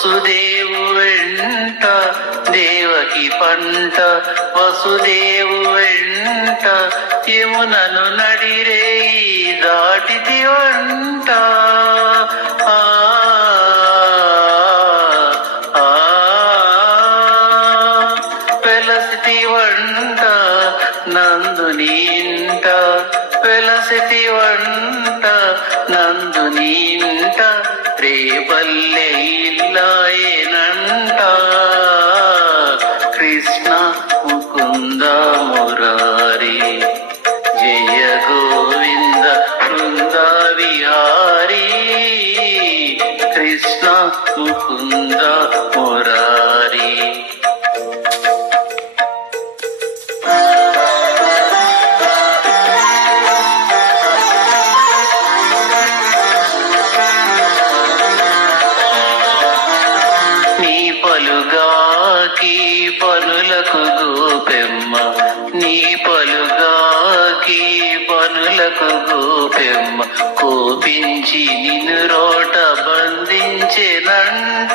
వసుదేవు వెంట దేవకి పంట వసుదేవు వెంట యమునను నడిరే దాటితి వంట ఆ, ఆ, వెలసితి వంట నందు నీంట వెలసితి వంట నందు నీంట ఇంట రేపల్లె ఇల్లాయనంట. కృష్ణ ముకుంద పలుగాకి పనులకు గోపెమ్మ నీ పలుగాకి పనులకు గోపెమ్మ. కోపించి నిన్ను రోట బంధించెనంట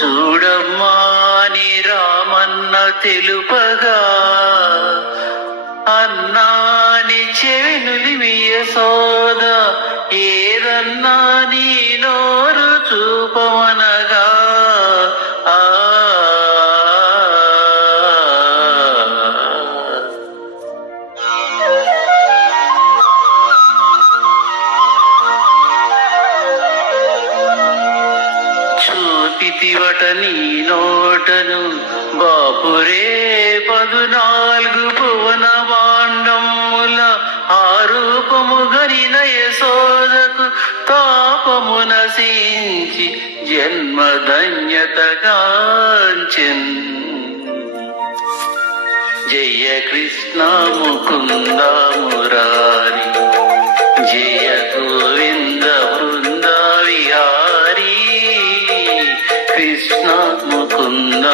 చూడమ్మా నీ రామన్న తెలుపగా అన్నాని చెవినులిమియ సోద ఏదన్నా నీ నోరు చూపమనగా బాపురే పదునాలుగు భువన భాండముల ఆరూపము గరిన యశోదకు తాపము నశించి జన్మధన్యత జయ కృష్ణ ముకుంద మురారి జయ గోవింద బృంద విహారీ కృష్ణ ముకుంద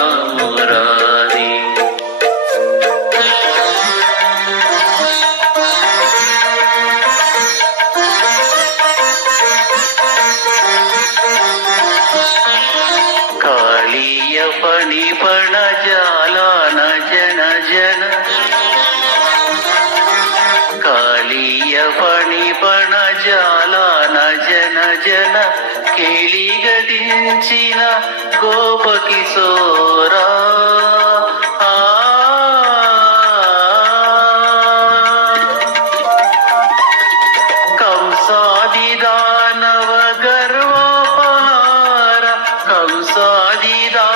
భజన కేళిగడించిన గోపకి సోరా. కంసాదిదానవ గర్వపార కంసాదిదా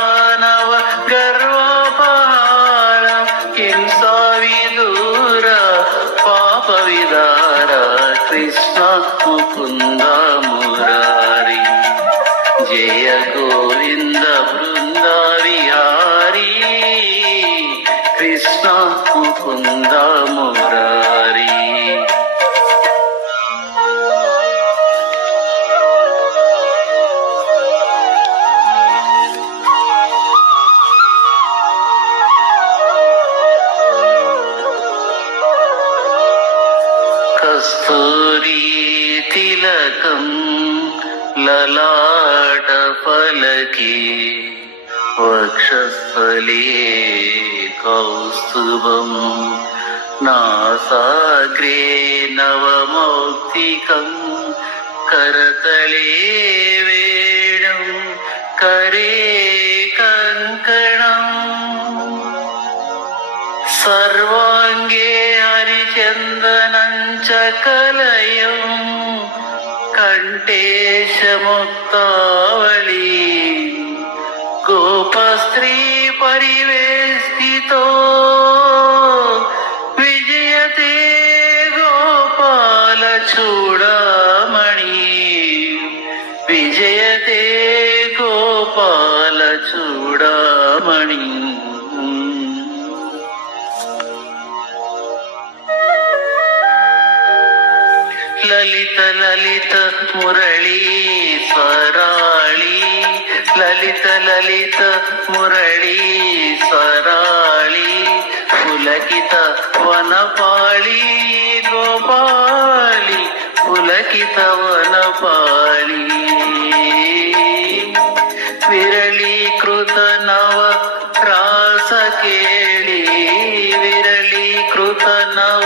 నాకు కొందాము రారీ. కస్తూరి తిలకం లలాట పలకి వక్షస్థలే కౌస कौस्तुभम् नासाग्रे नवमौक्तिकम् करतले वेणुं करे कङ्कणम् सर्वाङ्गे हरिचन्दनं च कलयम् कण्ठेशमुक्तावली गोपस्त्री స్థుతితో విజయతే గోపాల చూడమణి. విజయతే గోపాల చూడమణి. లలిత లలిత మురళీ స్వరాళి. లలిత లలిత మురళీ పులకిత వనపాళి గోపాలి పులకిత వనపాళి విరళీకృత నవ రాస కేళి విరళీకృత నవ